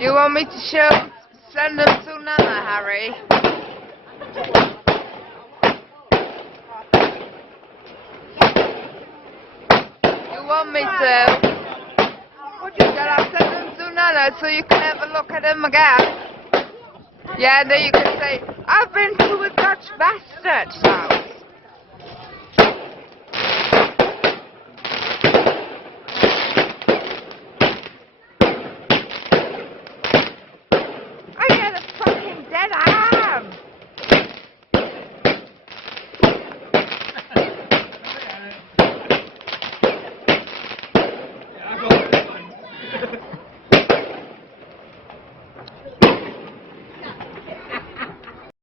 You want me to send them to Nana, Harry? You want me to? What you said, I'll send them to Nana so you can have a look at them again. Yeah, then you can say, I've been to a Dutch bastard's house.